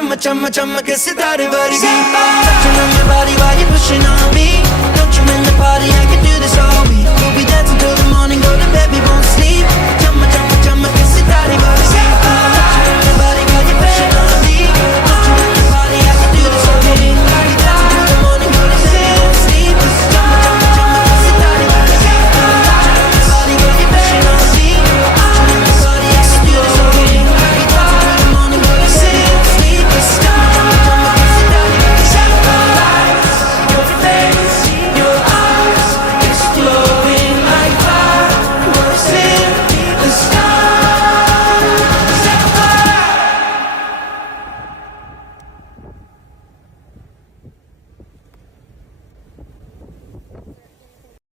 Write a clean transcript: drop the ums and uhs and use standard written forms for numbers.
chumma chumma chumma ke sitare vargi. Touching on your body while you're pushing on me. Don't you in the party, I can do this all